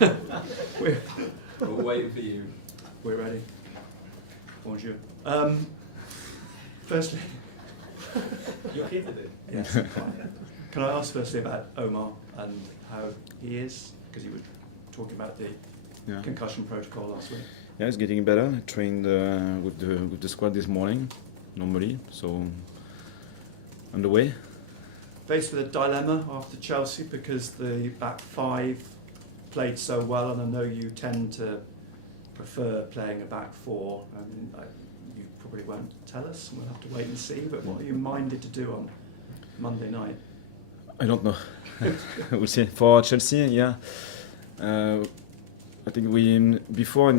We're waiting for you. We're ready. Bonjour. Firstly, You're here today. yes. Can I ask firstly about Omar and how he is? Because you were talking about the concussion protocol last week. Yeah, he's getting better. I trained with the squad this morning, normally, so on the way. Faced with a dilemma after Chelsea because the back five played so well, and I know you tend to prefer playing a back four. You probably won't tell us, we'll have to wait and see, but what are you minded to do on Monday night? I don't know. We'll see. For Chelsea, yeah. I think before in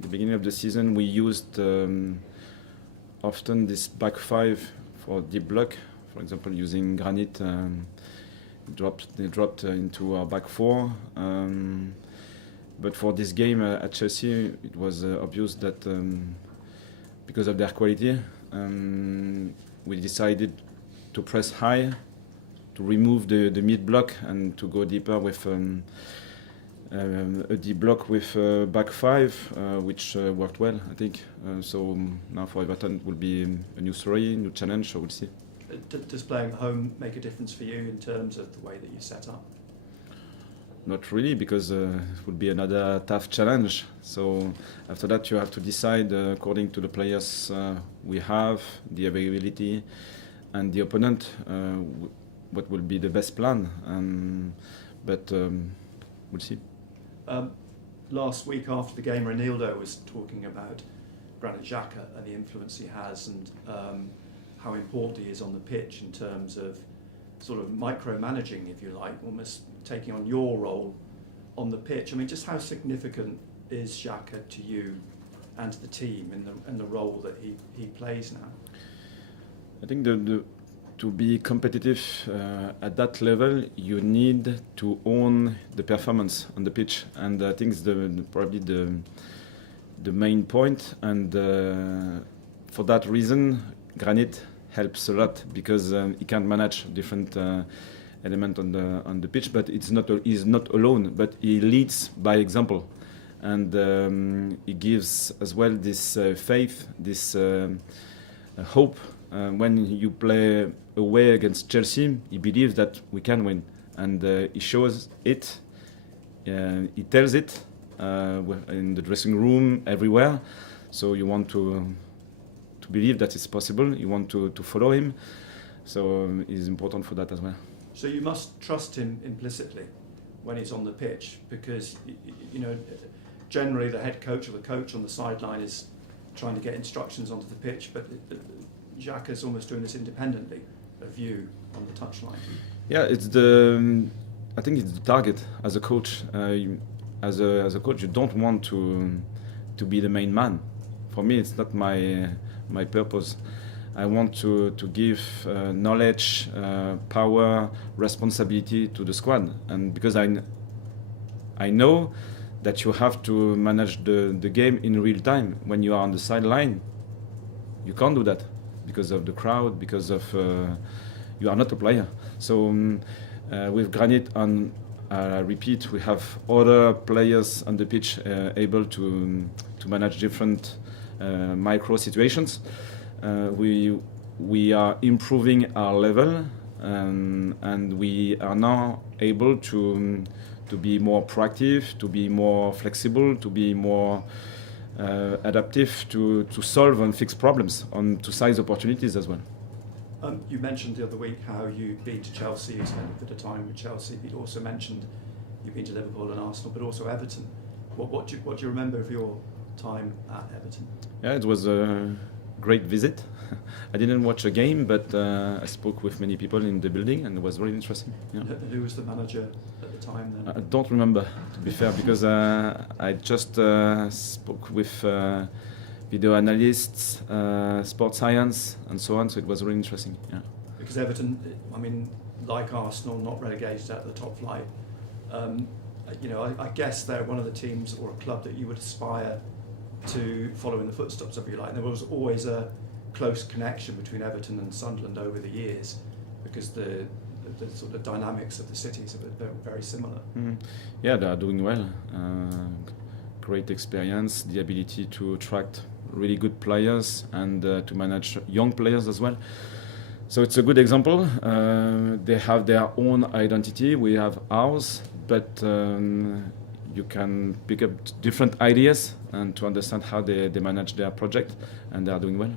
the beginning of the season, we used often this back five for deep block. For example, using Granit, they dropped into our back four. But for this game at Chelsea, it was obvious that because of their quality, we decided to press high, to remove the mid block and to go deeper with a deep block with back five, which worked well, I think. So now for Everton it will be a new story, new challenge, so we'll see. Does playing at home make a difference for you in terms of the way that you set up? Not really, because it would be another tough challenge. So after that you have to decide according to the players we have, the availability and the opponent, what will be the best plan. But we'll see. Last week after the game, Ronaldo was talking about Granit Xhaka and the influence he has, and how important he is on the pitch in terms of sort of micromanaging, if you like, almost taking on your role on the pitch. I mean, just how significant is Xhaka to you and to the team in the role that he plays now? I think to be competitive at that level, you need to own the performance on the pitch, and I think it's probably the main point. And for that reason, Granit helps a lot, because he can manage different elements on the pitch. But he's not alone, but he leads by example, and he gives as well this faith, this hope. When you play away against Chelsea, he believes that we can win, and he shows it. He tells it in the dressing room, everywhere. So you want to believe that it's possible. You want to follow him. So it's important for that as well. So you must trust him implicitly when he's on the pitch, because generally the head coach or the coach on the sideline is trying to get instructions onto the pitch, but Xhaka's almost doing this independently of you on the touchline. Yeah, I think it's the target as a coach. As a coach, you don't want to be the main man. For me, it's not my purpose. I want to give knowledge, power, responsibility to the squad, and because I know that you have to manage the game in real time. When you are on the sideline, you can't do that because of the crowd, because of you are not a player. So with Granit, and I repeat, we have other players on the pitch able to manage different micro situations. We are improving our level, and we are now able to be more proactive, to be more flexible, to be more adaptive, to solve and fix problems, to seize opportunities as well. You mentioned the other week how you'd been to Chelsea, you spent a bit of time with Chelsea. You'd also mentioned you've been to Liverpool and Arsenal, but also Everton. What do you remember of your time at Everton? Yeah, it was a great visit. I didn't watch a game, but I spoke with many people in the building, and it was really interesting. Yeah. And who was the manager at the time then? I don't remember, to be fair, because I just spoke with video analysts, sports science, and so on. So it was really interesting. Yeah. Because Everton, I mean, like Arsenal, not relegated at the top flight. I guess they're one of the teams or a club that you would aspire to follow in the footsteps of, you like. And there was always a close connection between Everton and Sunderland over the years, because the the sort of dynamics of the cities are very similar. Yeah, they are doing well. Great experience, the ability to attract really good players and to manage young players as well. So it's a good example. They have their own identity, we have ours, but you can pick up different ideas and to understand how they manage their project, and they are doing well.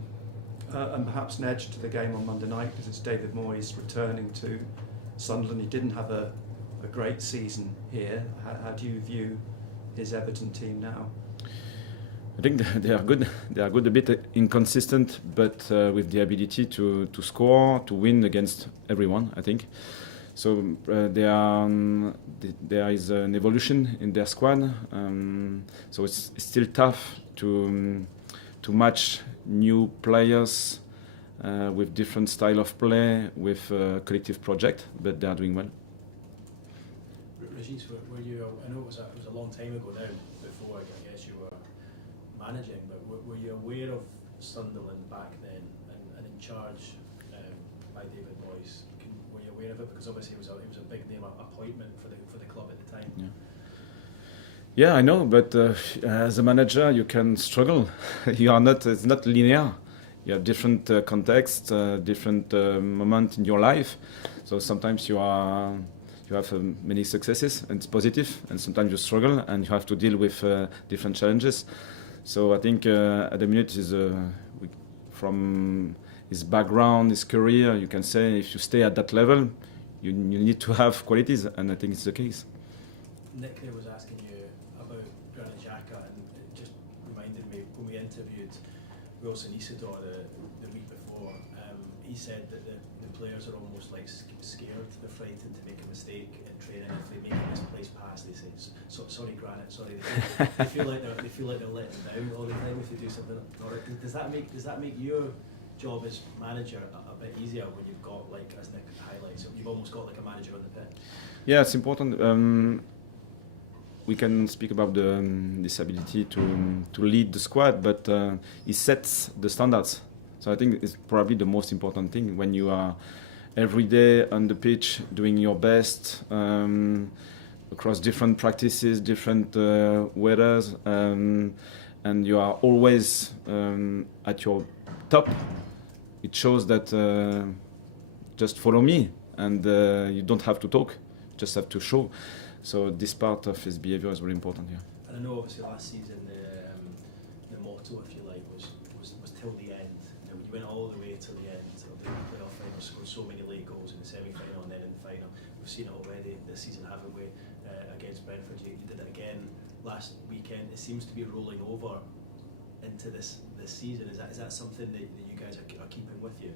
And perhaps an edge to the game on Monday night, because it's David Moyes returning to Sunderland. He didn't have a great season here. How do you view his Everton team now? I think they are good. They are good, a bit inconsistent, but with the ability to score, to win against everyone, I think. So there is an evolution in their squad. So it's still tough to match new players with different style of play, with a collective project, but they are doing well. Régis, were you? I know it was a long time ago now. Before I guess you were managing, but were you aware of Sunderland back then and in charge by David Moyes? Were you aware of it? Because obviously it was a big name appointment for the club at the time. Yeah. Yeah, I know, but as a manager, you can struggle. It's not linear. You have different contexts, different moments in your life. So sometimes you have many successes and it's positive, and sometimes you struggle and you have to deal with different challenges. So I think at the minute from his background, his career, you can say if you stay at that level, you need to have qualities, and I think it's the case. Nick there was asking you about Granit Xhaka, and it just reminded me when we interviewed Wilson Isidore the week before, he said that the players are almost like scared, they're frightened to make a mistake in training. If they make a misplaced pass, they say, sorry Granit, sorry. They feel like they're letting down all the time if they do something. Does that make your job as manager a bit easier when you've got, like, as Nick highlights, you've almost got like a manager on the pitch? Yeah, it's important. We can speak about this ability to lead the squad, but he sets the standards. So I think it's probably the most important thing when you are every day on the pitch doing your best across different practices, different weathers, and you are always at your top. It shows that just follow me, and you don't have to talk, just have to show. So this part of his behavior is very important here. And I know obviously last season the motto, if you like, was till the end. You know, you went all the way till the end, till the playoff final, scored so many late goals in the semi-final and then in the final. We've seen it already this season, haven't we? Against Brentford, you did it again last weekend. It seems to be rolling over into this season. Is that something that you guys are keeping with you?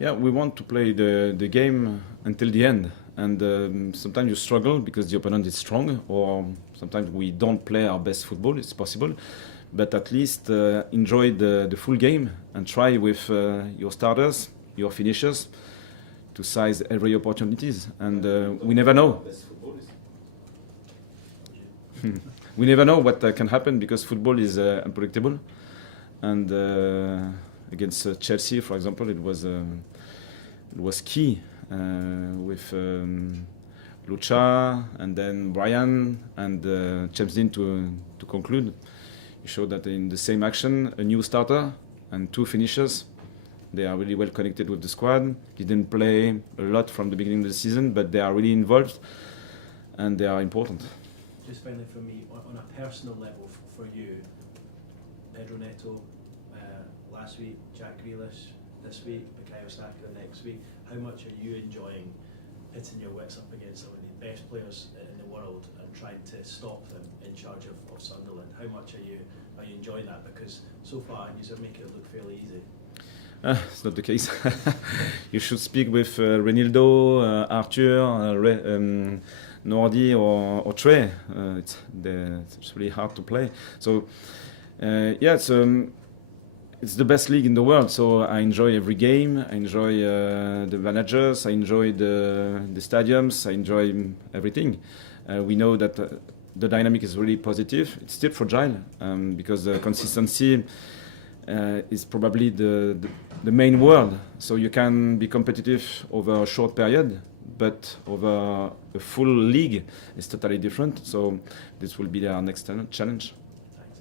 Yeah, we want to play the game until the end, and sometimes you struggle because the opponent is strong, or sometimes we don't play our best football. It's possible, but at least enjoy the full game and try with your starters, your finishers, to seize every opportunities. And we never know. We never know what can happen because football is unpredictable, and against Chelsea, for example, it was key with Lucha and then Brian and James Dean to conclude. You showed that in the same action, a new starter and two finishers. They are really well connected with the squad. Didn't play a lot from the beginning of the season, but they are really involved and they are important. Just finally for me, on a personal level for you, Pedro Neto last week, Jack Grealish this week, Bukayo Saka next week. How much are you enjoying pitting your wits up against some of the best players in the world and trying to stop them in charge of Sunderland? How much are you enjoying that? Because so far you're making it look fairly easy. It's not the case. You should speak with Renildo, Arthur, Nordi or Trey. It's really hard to play. So yeah, it's the best league in the world. So I enjoy every game. I enjoy the managers. I enjoy the stadiums. I enjoy everything. We know that the dynamic is really positive. It's still fragile because consistency is probably the main word. So you can be competitive over a short period, but over a full league is totally different. So this will be our next challenge. Thanks.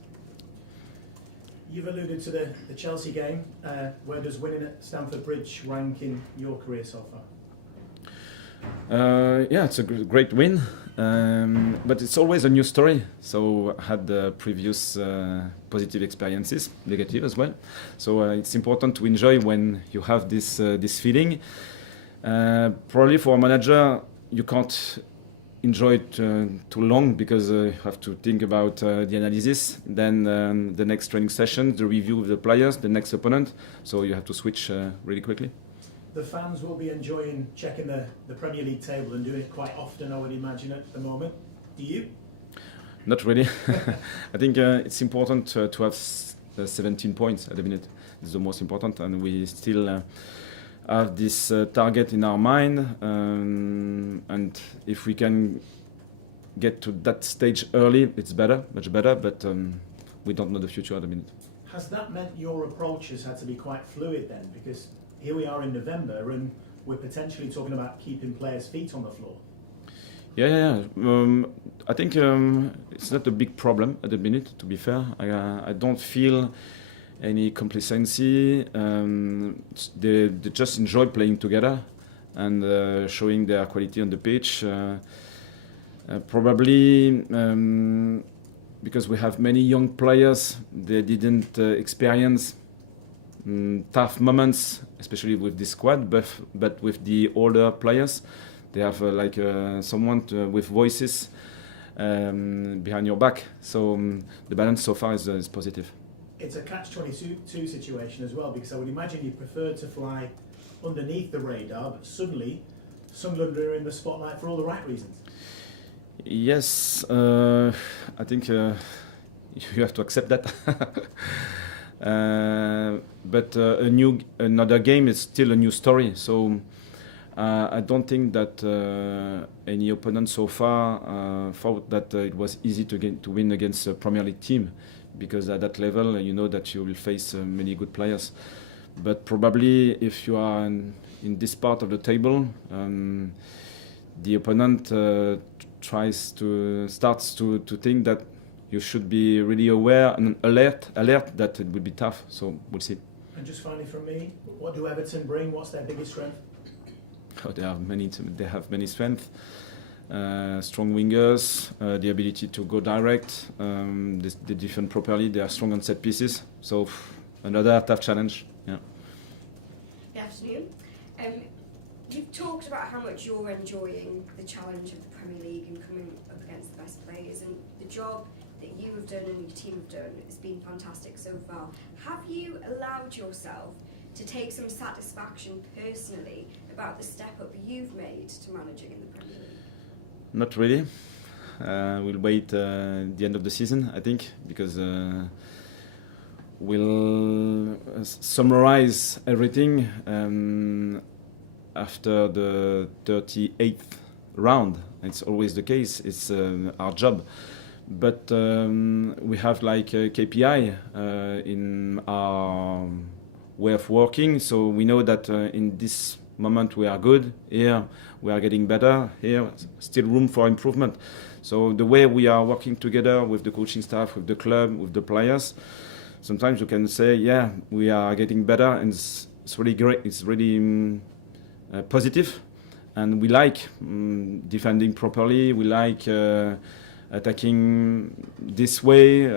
You've alluded to the Chelsea game. Where does winning at Stamford Bridge rank in your career so far? Yeah, it's a great win, but it's always a new story. So I had previous positive experiences, negative as well. So it's important to enjoy when you have this feeling. Probably for a manager, you can't enjoy it too long because you have to think about the analysis, then the next training session, the review of the players, the next opponent. So you have to switch really quickly. The fans will be enjoying checking the Premier League table and doing it quite often, I would imagine, at the moment. Do you? Not really. I think it's important to have 17 points at the minute. It's the most important, and we still have this target in our mind. And if we can get to that stage early, it's better, much better. But we don't know the future at the minute. Has that meant your approach has had to be quite fluid then? Because here we are in November and we're potentially talking about keeping players' feet on the floor. Yeah. I think it's not a big problem at the minute, to be fair. I don't feel any complacency. They just enjoy playing together and showing their quality on the pitch. Probably because we have many young players, they didn't experience tough moments, especially with this squad, but with the older players, they have someone with voices behind your back. So the balance so far is positive. It's a catch-22 situation as well, because I would imagine you prefer to fly underneath the radar, but suddenly Sunderland are in the spotlight for all the right reasons. Yes, I think you have to accept that. But another game is still a new story. So I don't think that any opponent so far thought that it was easy to win against a Premier League team, because at that level you know that you will face many good players. But probably if you are in this part of the table, the opponent starts to think that you should be really aware and alert that it will be tough. So we'll see. And just finally from me, what do Everton bring? What's their biggest strength? Oh, they have many strengths. Strong wingers, the ability to go direct, they defend properly. They are strong on set pieces. So another tough challenge. Yeah. Good afternoon. You've talked about how much you're enjoying the challenge of the Premier League and coming up against the best players, and the job that you have done and your team have done has been fantastic so far. Have you allowed yourself to take some satisfaction personally about the step up you've made to managing in the Premier League? Not really. We'll wait the end of the season, I think, because we'll summarize everything after the 38th round. It's always the case. It's our job. But we have like a KPI in our way of working, so we know that in this moment we are good, here we are getting better, here still room for improvement. So the way we are working together with the coaching staff, with the club, with the players, sometimes you can say, yeah, we are getting better, and it's really great, it's really positive, and we like defending properly, we like attacking this way,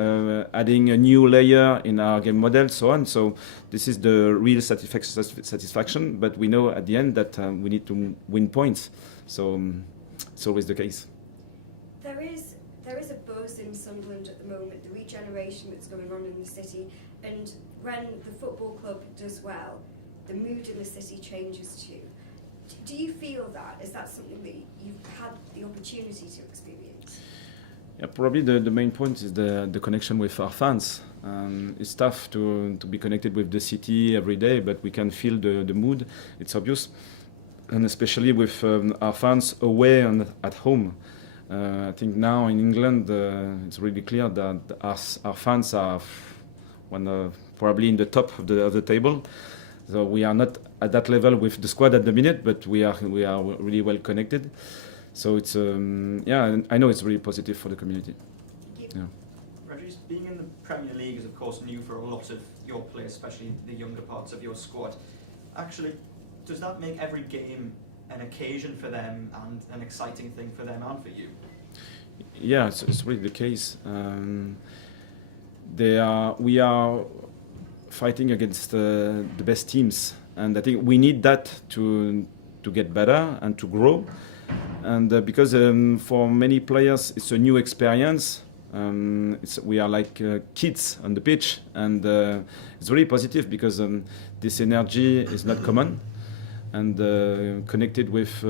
adding a new layer in our game model, so on. So this is the real satisfaction, but we know at the end that we need to win points. So it's always the case. There is a buzz in Sunderland at the moment, the regeneration that's going on in the city, and when the football club does well, the mood in the city changes too. Do you feel that? Is that something that you've had the opportunity to experience? Yeah, probably the main point is the connection with our fans. It's tough to be connected with the city every day, but we can feel the mood. It's obvious, and especially with our fans away and at home. I think now in England it's really clear that our fans are probably in the top of the table. So we are not at that level with the squad at the minute, but we are really well connected. So it's yeah, I know it's really positive for the community. Yeah. Régis, being in the Premier League is of course new for a lot of your players, especially the younger parts of your squad. Actually, does that make every game an occasion for them and an exciting thing for them and for you? Yeah, it's really the case. We are fighting against the best teams, and I think we need that to get better and to grow. And because for many players it's a new experience. We are like kids on the pitch, and it's really positive because this energy is not common, and connected with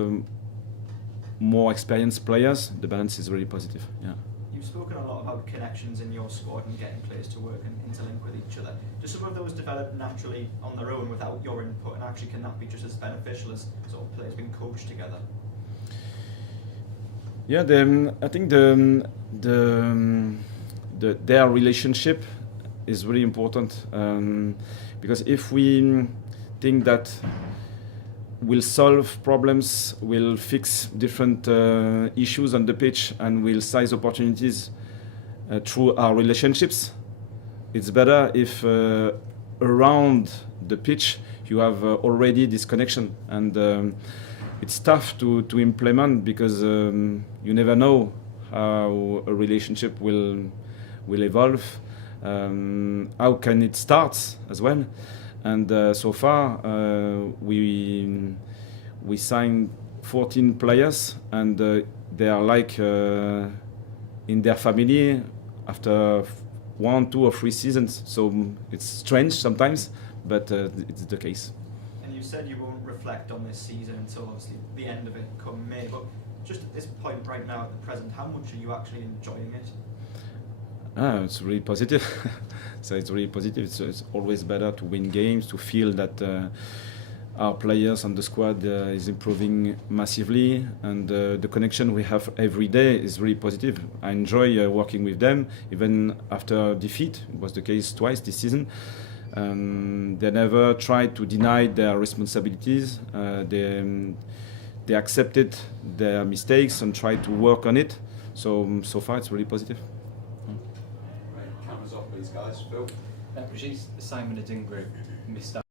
more experienced players, the balance is really positive. Yeah. You've spoken a lot about connections in your squad and getting players to work and interlink with each other. Do some of those develop naturally on their own without your input, and actually can that be just as beneficial as sort of players being coached together? Yeah, I think their relationship is really important, because if we think that we'll solve problems, we'll fix different issues on the pitch, and we'll seize opportunities through our relationships, it's better if around the pitch you have already this connection. And it's tough to implement because you never know how a relationship will evolve, how can it start as well. And so far we signed 14 players, and they are like in their family after 1, 2 or 3 seasons. So it's strange sometimes, but it's the case. And you said you won't reflect on this season until obviously the end of it come May, but just at this point right now at the present, how much are you actually enjoying it? It's really positive. So it's really positive. It's always better to win games, to feel that our players on the squad is improving massively, and the connection we have every day is really positive. I enjoy working with them, even after defeat. It was the case twice this season. They never tried to deny their responsibilities. They accepted their mistakes and tried to work on it. So far it's really positive. Right, cameras off, please, guys. Phil. Régis, Simon Adingra missed out.